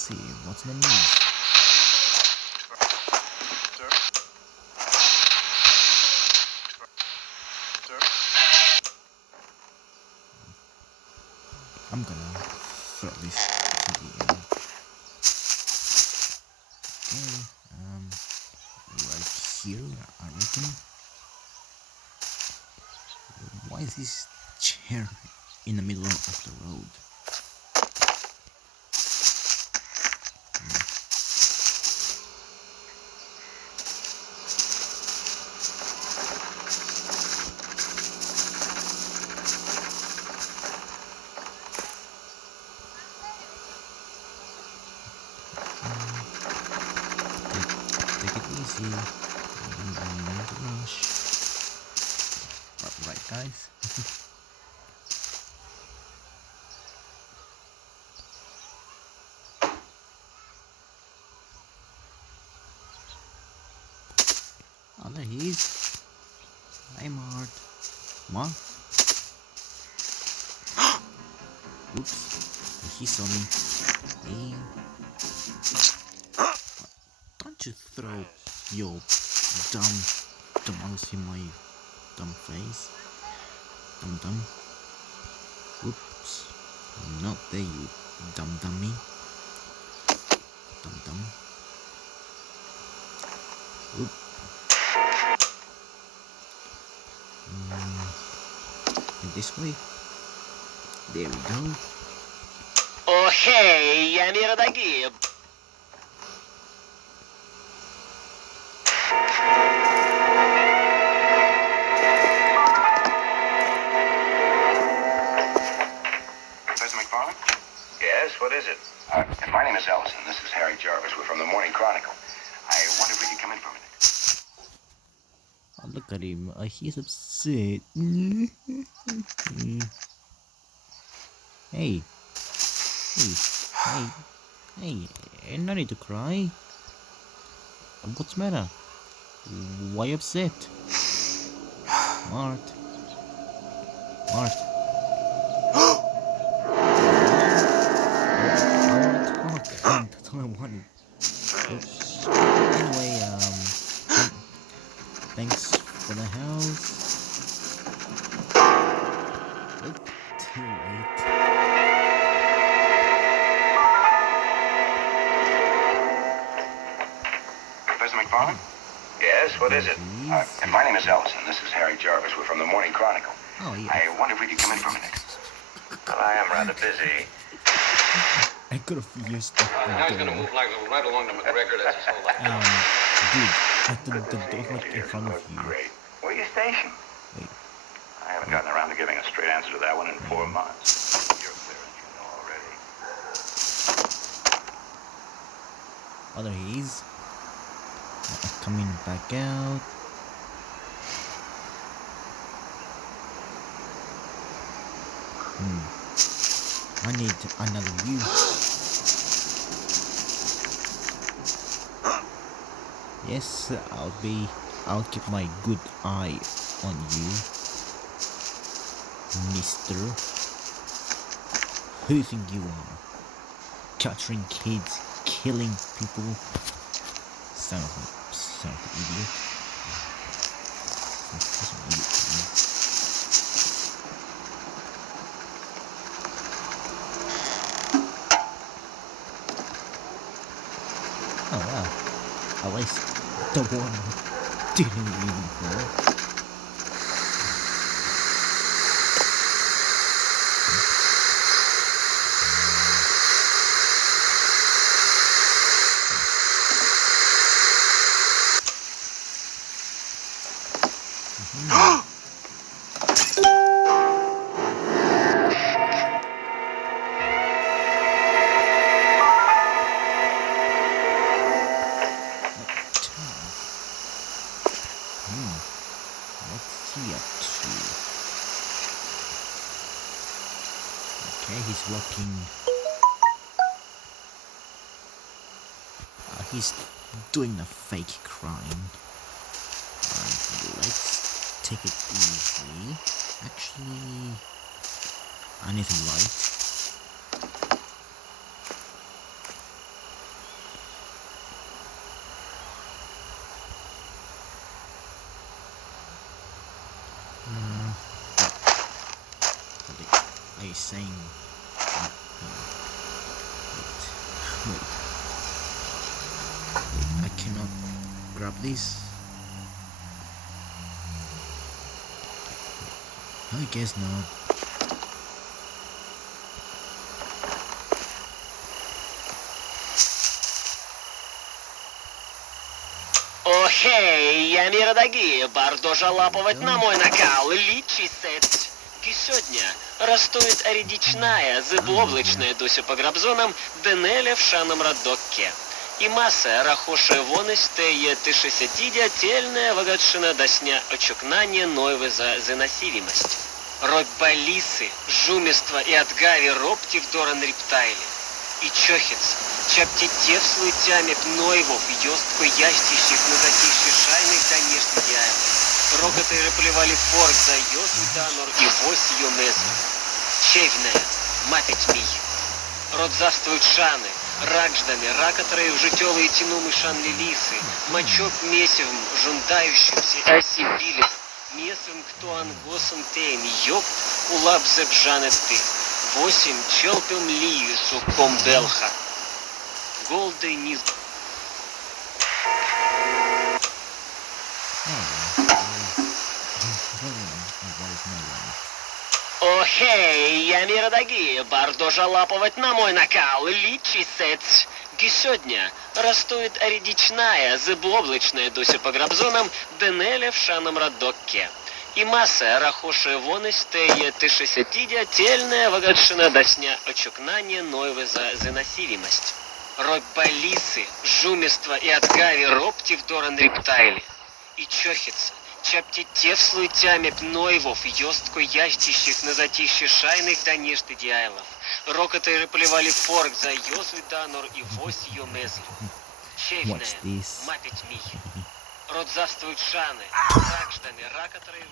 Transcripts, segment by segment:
see what's in the news. I'm gonna throw this to the right here, I reckon. Why is this chair in the middle of the road? Take it easy. Don't rush. Right, guys. Oh, there he is. Hi, Mart. Mart? Oops. He saw me. Hey. Don't you throw your dumb mouse in my dumb face. Dumb. Oops. Not there, you dummy. Dumb. Oop. This way. There we go. Oh hey, jag nieghbor. Yes, what is it? My name is Ellison. This is Harry Jarvis. We're from the Morning Chronicle. I wonder if we could come in for a minute. Oh, look at him. He's upset. Hey. Hey, no need to cry. What's the matter? Why upset? Mart. That's all I wanted. Anyway, thanks for the house. Oh, too late. Professor McFarland? Yes, what is it? My name is Ellison. This is Harry Jarvis. We're from the Morning Chronicle. Oh, yeah. I wonder if we could come in for a minute. Well, I am rather busy. I could have used the I was gonna move right along to McGregor. That's his whole life. dude, I think the door like in front of you. Great. Where are you stationed? Wait. I haven't gotten around to giving a straight answer to that one in 4 months. You're clear, as you know already. Oh, there he is. Coming back out. I need another view. Yes, I'll keep my good eye on you, mister. Who do you think you are? Capturing kids, killing people? Son of an idiot. Such an idiot. Oh wow, at least the one didn't even fall. What's he up to? Okay, he's walking. He's doing a fake crime. Let's take it easy. Actually, I need some light. are you saying? Wait, I cannot grab this. I guess not. Окей, я мира догибор, дожалапывать на мой накал, лічисець. Сьогодні ростует рідічная, зиблоблачная дося по грабзонам, денеля в шаном радокке. И масса рахошая вонистая, тышесятидя, тельная вагатшина досня очукнание нойвы за заносивимость. Род балисы, жумество и отгави робти вдоран рептайли. И чохиц, чаптите в слуйтями пнойвов, ёстку ястищих на затишье шайных, конечно, дяев. Рокоты реплевали форк за ёзу данор и вось ее мезу. Чевная, мапить мій. Род завствуют шаны, ракждами, ракотрые в житёвые тянумы шан лилисы, мочок месивым, жундающимся, осибилем, месом кто ангосом тем, ёб, улаб зебжаны ты. 8 челпем лию суком белха. Голды низ. Окей, я мира догибор, дожалапывать на мой накал, лічисець. Сьогодні ростует рідічная, зиблоблачная дося по грабзонам, денеля в шаном радокке. И масса рахошая вонистая, тышесятидя, тельная вагатшина досня очукнание нойвы за заносивимость. Род балисы, жумество и отгави робти вдоран рептайли. И чохица, чаптите в слуйтями пнойвов, ёстку ястищих на затище шайных донежды дяйлов. Рокоты реплевали форк за ёзу данор и вось ее мезлю. Чевная, мапить мій. Род завствуют шаны, ракждами, ракотрые...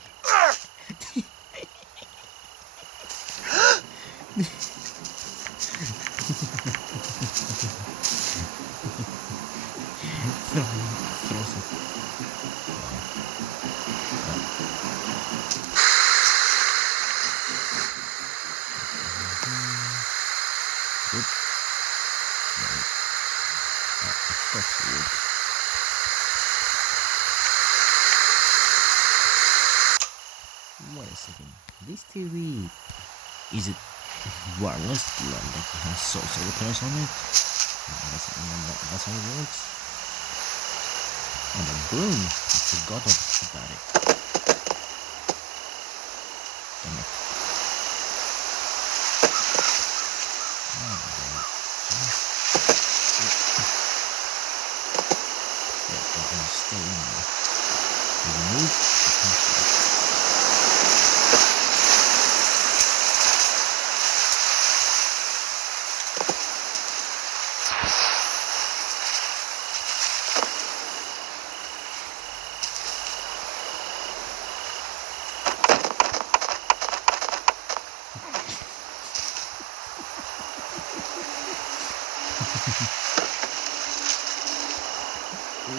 Wait a second. This TV, is it wireless? Like it has solar panels on it? That's how it works. And then boom, I forgot about it. Damn it. Stay in there. Remove the password.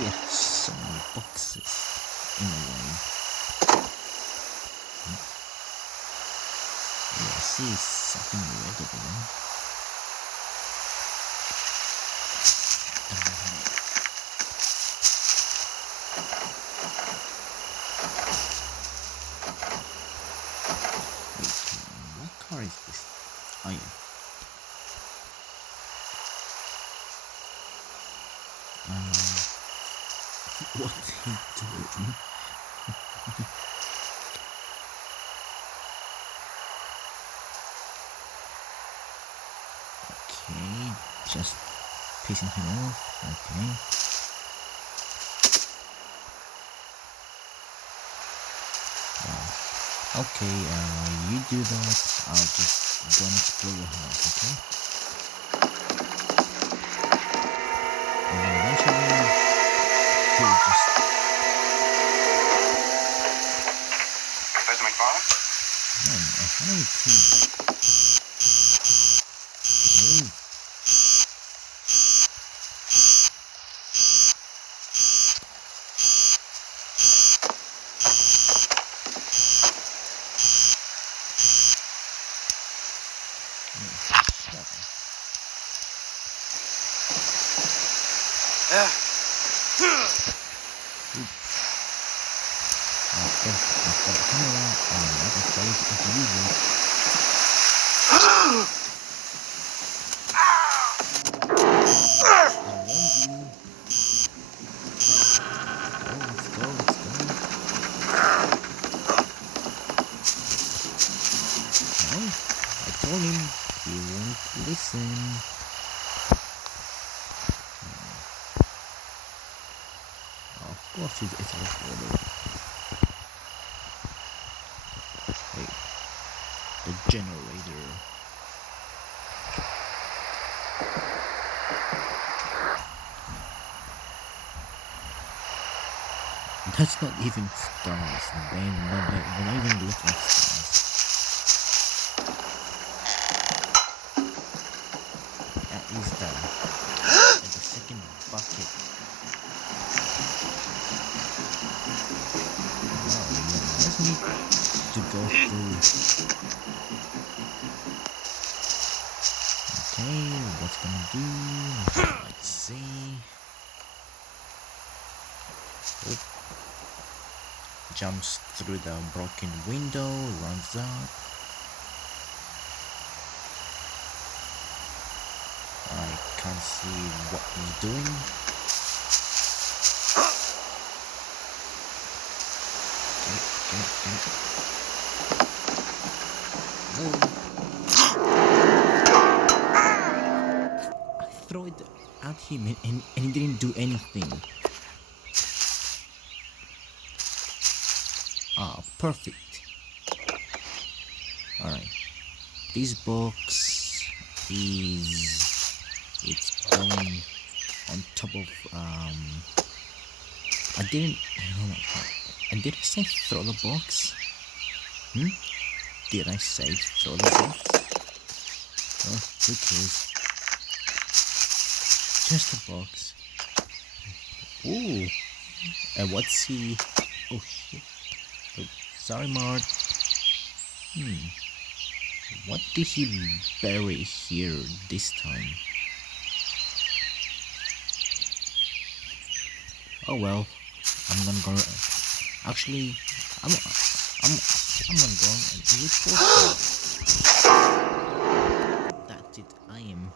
Yeah, so many boxes in a way. Yeah, I see something red over there. Wait, what car is this? Oh yeah. What are you doing? Okay, just pissing him off. Okay. Wow. Okay, you do that. I'll just go and explore your house, okay? And then eventually he'll just... Professor McFarland? Man, how many things? Move. After the camera, I'm not afraid of using. I warned you. Let's go, let's go. No, I told him he won't listen. Of course it's a recorded. Hey, the generator. That's not even stars, man. We're not even looking at stars. That is the second bucket. Wow, he allows me to go through. Okay, what's gonna do? Let's see. Oh. Jumps through the broken window, runs up. I can't see what he's doing. I throw it at him and he didn't do anything. Ah, perfect. Alright. This box it's going on top of I didn't did I say throw the box? Did I say throw the box? Oh, who cares? Just a box. Ooh. And what's he? Oh shit. Oh, sorry, Mart. What did he bury here this time? Oh well. I'm gonna go. Actually, I'm gonna go and report. That's it. I am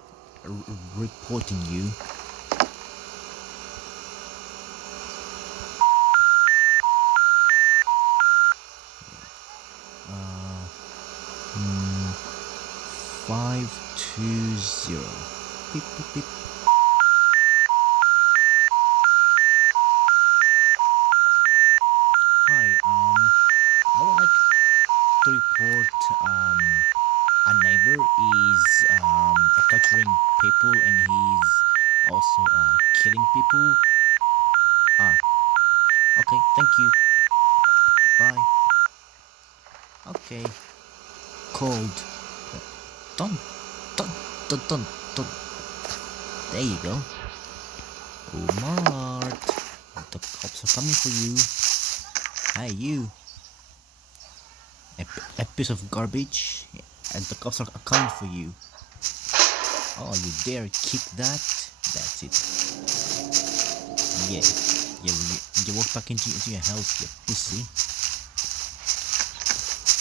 reporting you. Uh, 520. Beep beep beep. Hi. I would like to report. A neighbor is capturing people and he's also killing people. Ah, okay, thank you. Bye. Okay. Cold. Don't, don't, don't. There you go. Umart. The cops are coming for you. Hey, you. A piece of garbage. And the cops are coming for you. Oh, you dare kick that? That's it. Yeah. You walk back into your house, you pussy.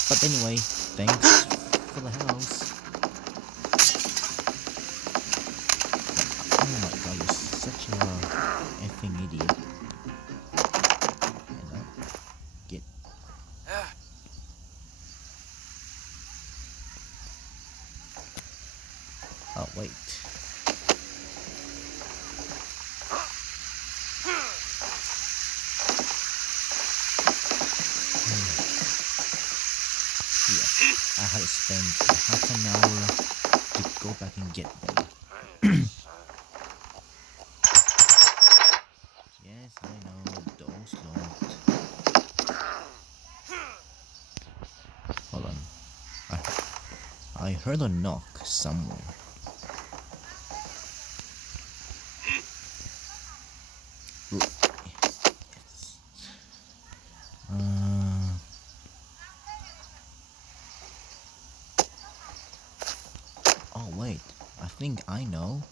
But anyway, thanks for the house. Oh my god, you're such a effing idiot. And get. Oh wait. Yeah, I had to spend half an hour to go back and get them. Yes, I know, those lot. Hold on. I heard a knock somewhere. Yes. Oh wait, I think I know.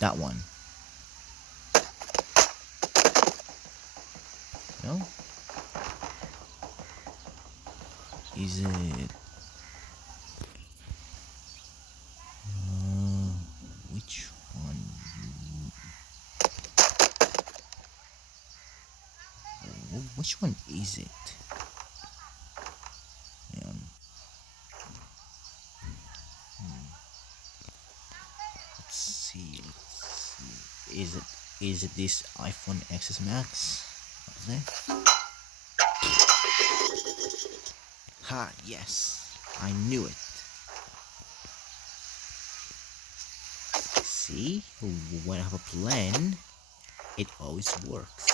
That one. No? Is it? Which one? Which one is it? Um, let's see. Let's see. Is it this iPhone XS Max? Up there? Ha! Yes, I knew it. See, when I have a plan, it always works.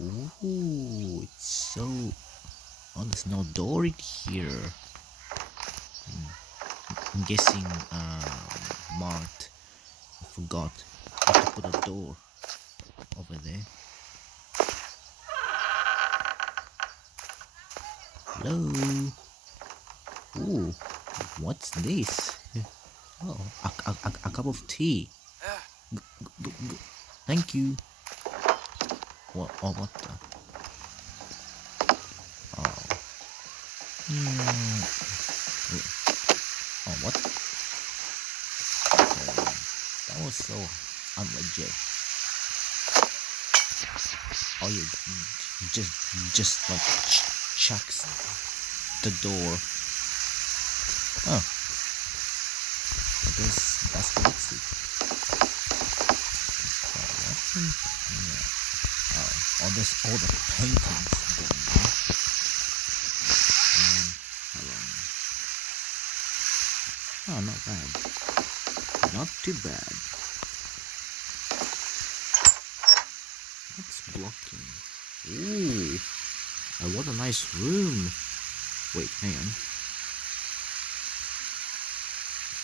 Ooh, it's so. Oh, there's no door in here. I'm guessing Mart forgot to put a door over there. Hello. Ooh, what's this? Oh, a cup of tea. Thank you. What? Oh, what the? Oh. Oh, what? That was so unlegit. Oh, you just like chucks the door. Oh, I guess that's the exit. Oh, what's in here? Oh, there's all the paintings going on. Oh, not bad. Not too bad. What's blocking? Ooh, what a nice room. Wait, hang on.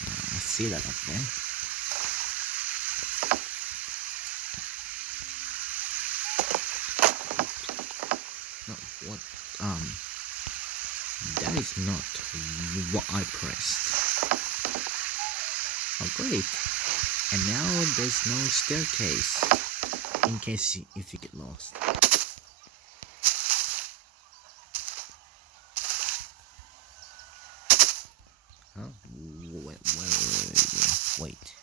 I see that up there. No, what? That is not what I pressed. Oh, great. And now there's no staircase in case if you get lost. Huh? Wait.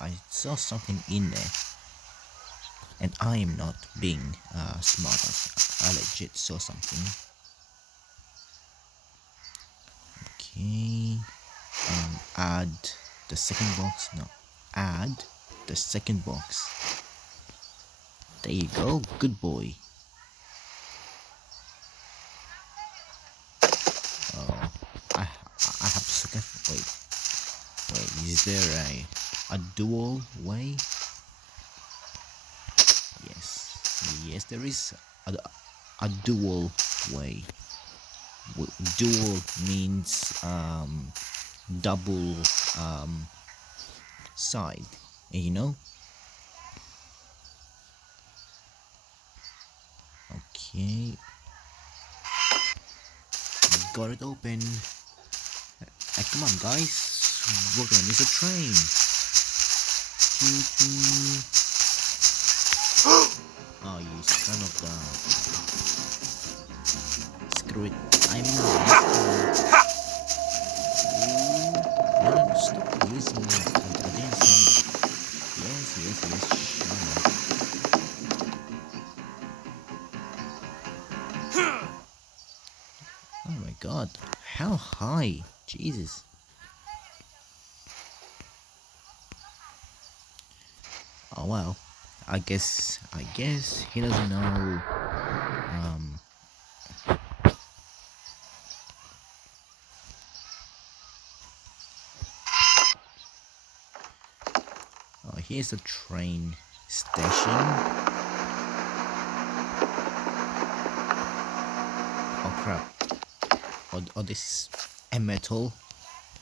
I saw something in there. And I am not being smart. I legit saw something. Okay. Add the second box. No. Add the second box. There you go. Good boy. Oh, I have to second. Wait. Is there a dual way? Yes, there is a dual way. Dual means double side, you know. Okay, got it open. Come on, guys, we're gonna miss a train. Oh, you son of the. Screw it. I'm no, stop using that. I didn't say that. Yes, shut up. Oh my god. How high? Jesus. Oh well. I guess he doesn't know oh, here's a train station. Oh crap. Oh, this is a metal.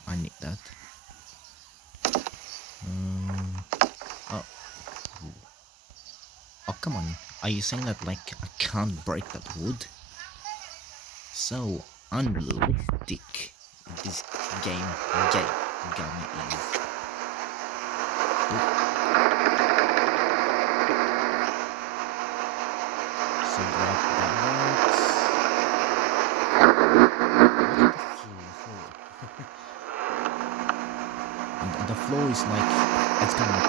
I need that. Oh. Oh, come on. Are you saying that like I can't break that wood? So unrealistic this game is. So grab that works. The flow is like it's gonna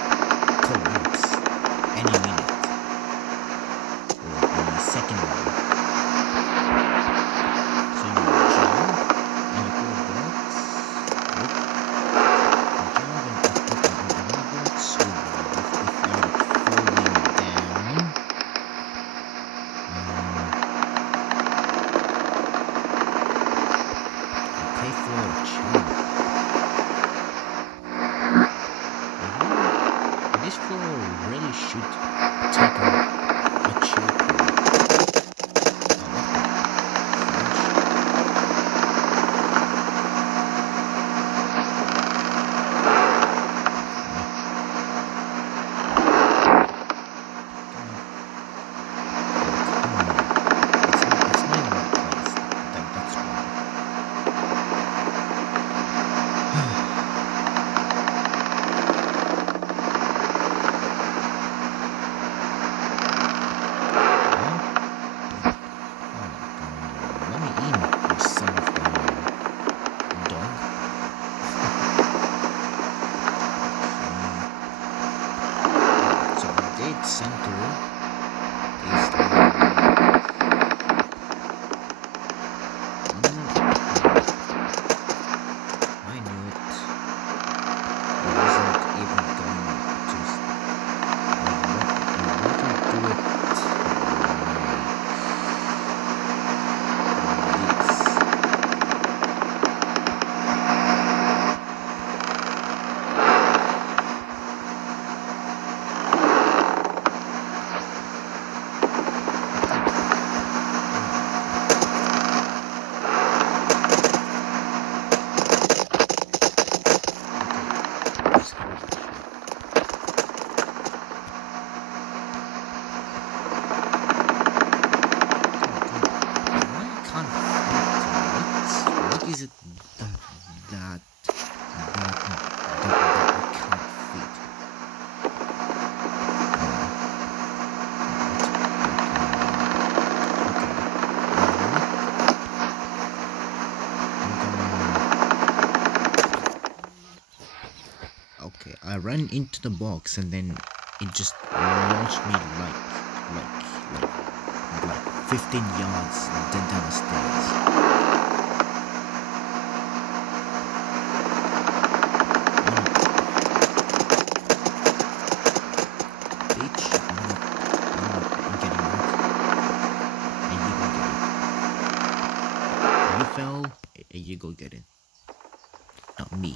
collapse any minute or any second now. So you jump and you put a box. Whoop. You jump and you put another box without it falling down. Okay, floor, chill. This floor really should take a chill pill. It's not in the right place. That's why. Let me in, you son of a dog. So the dead center is I knew it. I wasn't even going to do it like this. What is it that I can't fit? Okay, I ran into the box and then it just launched me like 15 yards down the stairs. Bitch, I'm getting that. And you go get it. You fell, and you go get it. Not me.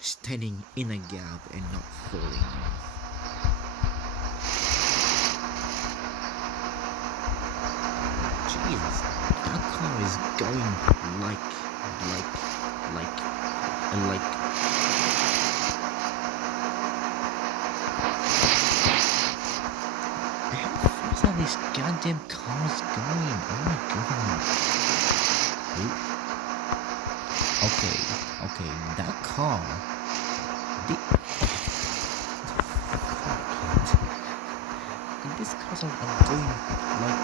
standing in a gap and not falling off. Jesus, that car is going like, and like. How fast are these goddamn cars going? Oh my god. Oop. Okay, that car. These cars are going like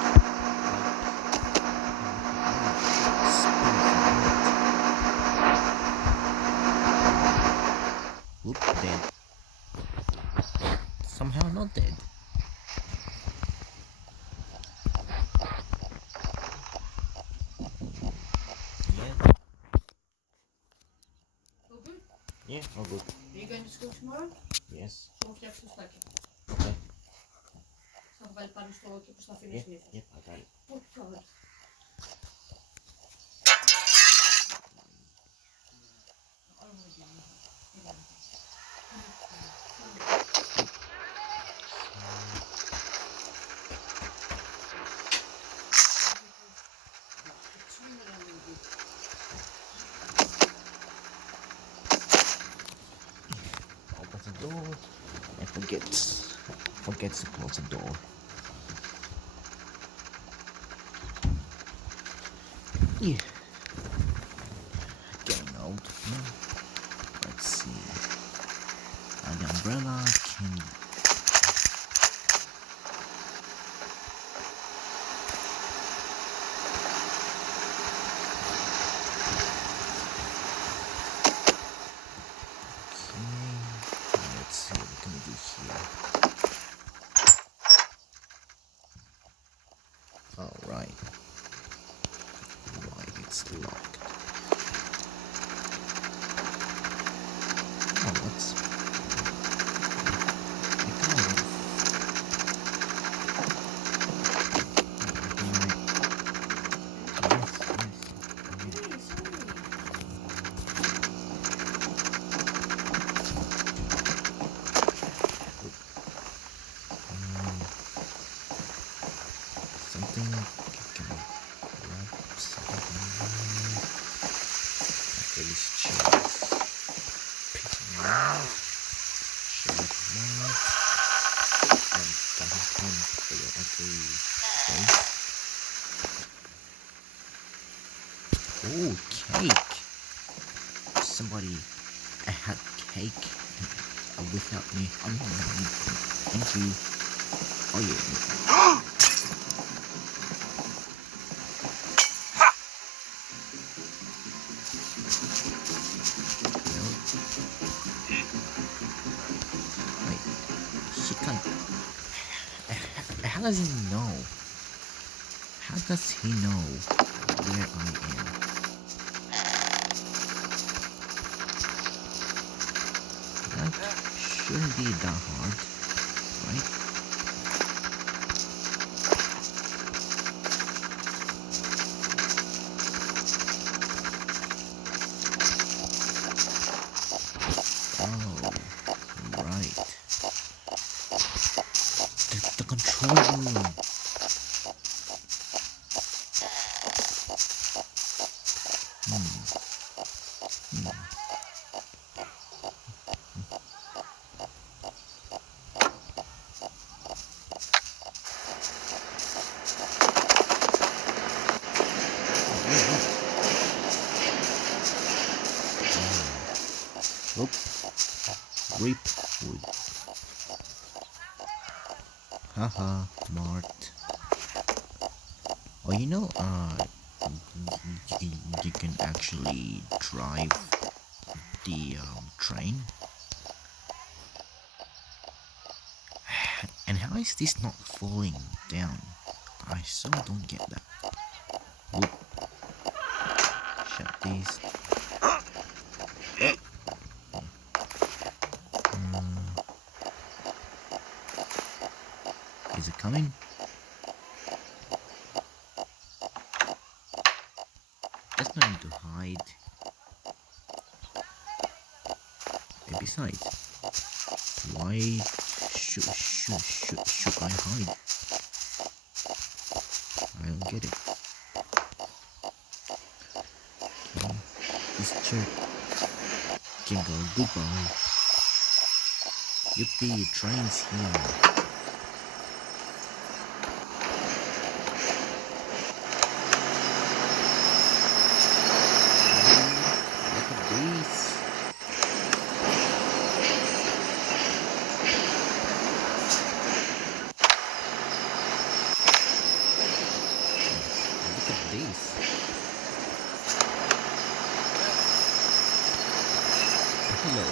speed. Whoop, dead. Somehow not dead. Yeah. All good? Yeah, all good. Are you going to school tomorrow? Yes. Ska åka efter snacket? Okay. Ska väl bara stå och åka på snacket Yep, nu? yep, I got it. Oh, God. Open the door and forgets to close the door. Yeah. Getting old. Let's see. The umbrella can. Okay. Let's see what we can do here. Alright. Right, it's locked. Oh, let's. I kind of. Something can grab something. Okay, this chair is pissing me off. Shut up, mouth. And don't come for your ugly face. Oh, cake! Somebody had cake without me. Thank you. Oh yeah. Wait, she can't. How does he know? How does he know where I am? That shouldn't be that hard, right? Oh, right. The control room. Oop. Rip wood. Haha, Mart. Oh, you know, you can actually drive the train. And how is this not falling down? I so don't get that. Whoop. Shut these. Is it coming? There's no need to hide. And besides, why should I hide? I don't get it. Okay, this jerk can go goodbye. Yippee, train's here. Look at this. Look at this. Hello.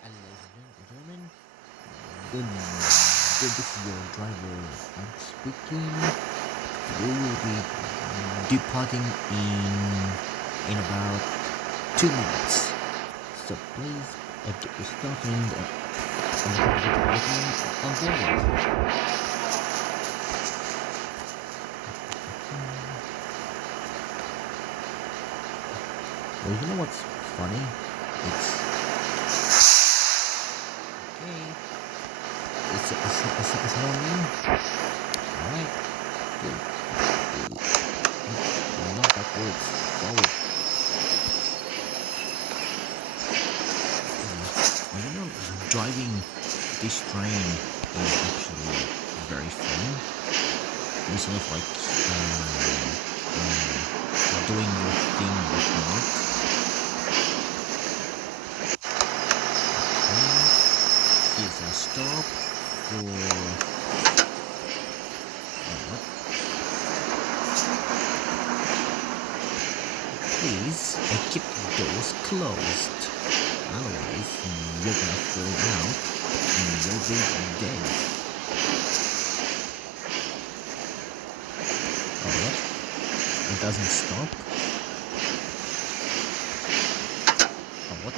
Hello, gentlemen. This is your driver. I'm speaking. We will be departing in about 2 minutes. So please get your stuff and on board. Well, you know what's funny? It's okay. It's not me. Alright. Good. Not backwards. Forward. Well, you know, driving this train is actually very fun. Instead of like doing your thing with Mark. Here's a stop for what? Please keep the doors closed. Otherwise, you're gonna fall out and you'll be dead. Alright. It doesn't stop. Oh, what?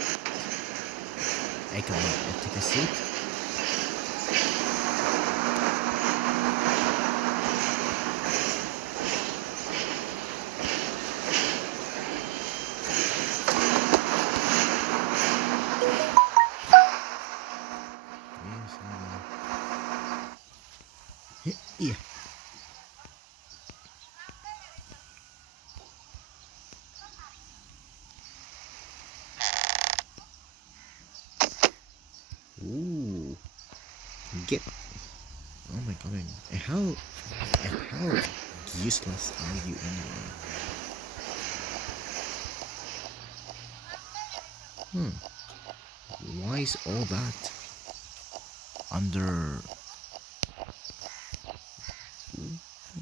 I can take a seat. Yes, yeah. Ooh. Get. Oh my god. How useless are you anyway? Why is all that under?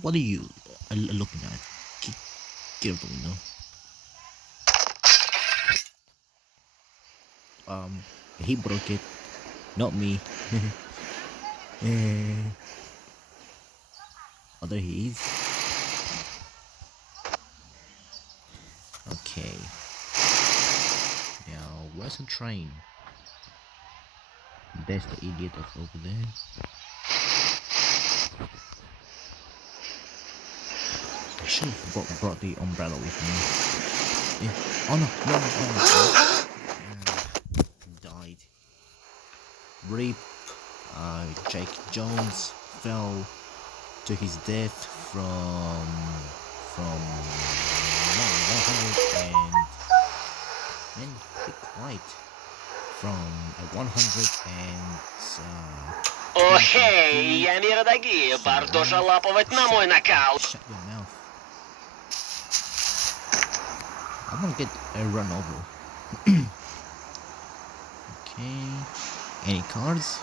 What are you looking at? Get out the window. He broke it, not me. Oh, there he is. Okay. Now, where's the train? There's the idiot that's over there. I should have brought the umbrella with me. Oh no. Died. Rip. Jake Jones fell to his death from 100 and then be quiet from 100 and Окей, я nieghbor, должен лаповать на мой накал. Shut your mouth. I'm gonna get run over. Okay. Any cards?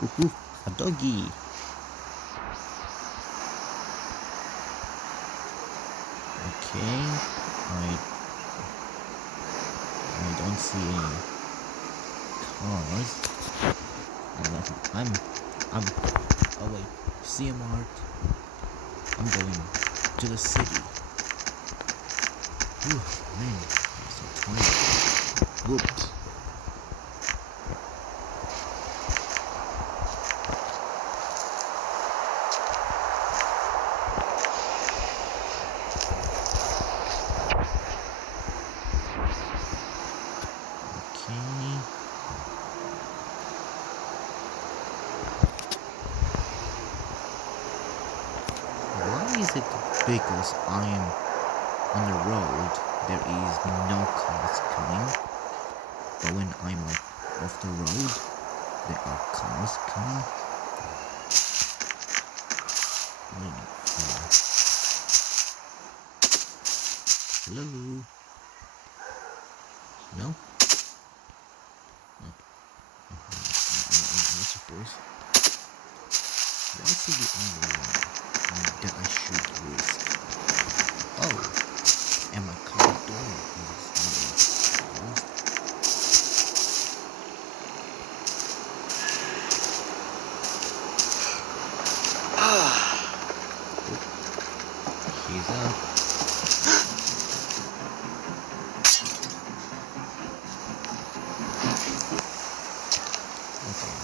Woohoo, a doggy. Okay. I don't see any cars. Oh wait, CMart. I'm going to the city. Ooh, man, I'm so tired. Whoops. Okay. Why is it because I am on the road there is no cars coming, but when I'm like off the road there are cars coming? Waiting for. Hello? No? Oh. What's your voice? Why is it the only one that I should risk? Oh, and my car door is closed. He's up. Okay.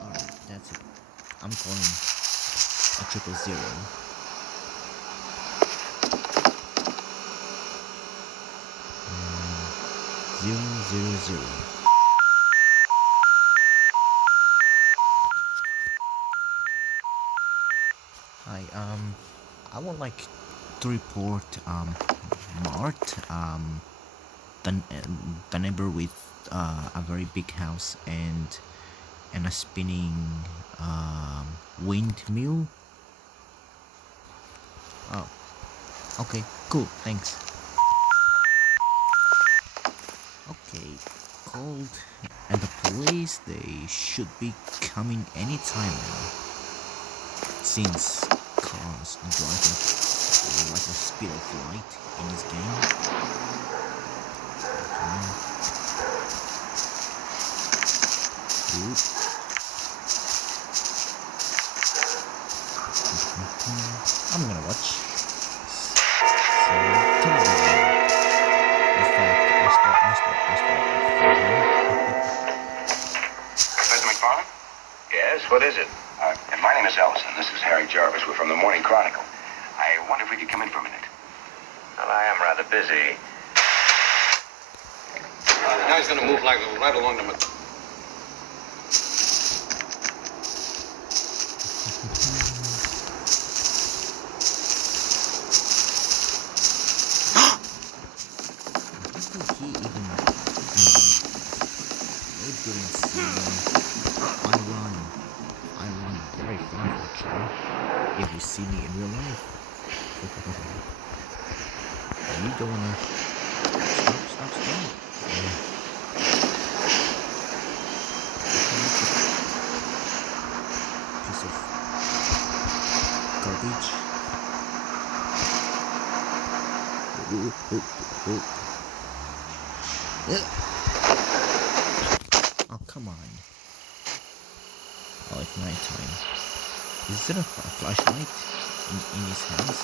Alright, that's it. I'm calling a 000. Zero zero zero. Hi, I would like to report Mart, the neighbor with a very big house and a spinning windmill. Oh, okay, cool, thanks. Okay, called, and the police, they should be coming anytime now, since cars drive like a speed of light in this game. Oop. I'm gonna watch. So, television. In fact, I start. Mr. McFarland? Yes, what is it? My name is Ellison. This is Harry Jarvis. We're from the Morning Chronicle. I wonder if we could come in for a minute. Well, I am rather busy. Now he's going to move like right along the... He even it didn't see me. I run very fast actually. If you see me in real life. You don't wanna stop. Piece of garbage. Oh, come on. Oh, it's nighttime. Is there a flashlight in his house?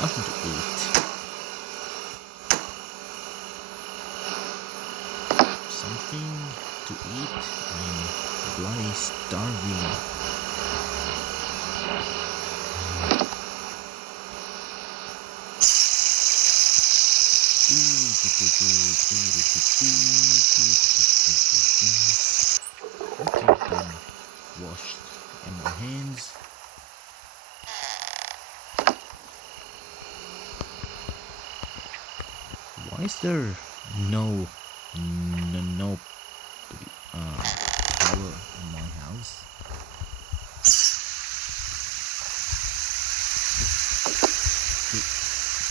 Nothing to eat. Something to eat. I'm bloody starving. Okay, done. Washed in my hands. Why is there no power in my house?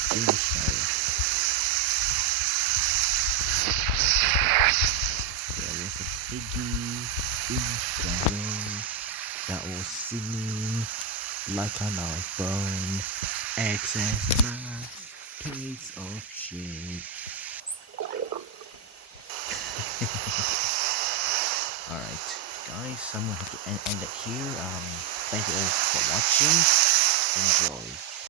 Take a shower. piggy in a shadow that was singing like a knife bone. Excess mass, case of shit. Alright, guys, I'm gonna have to end it here. Thank you all for watching. Enjoy.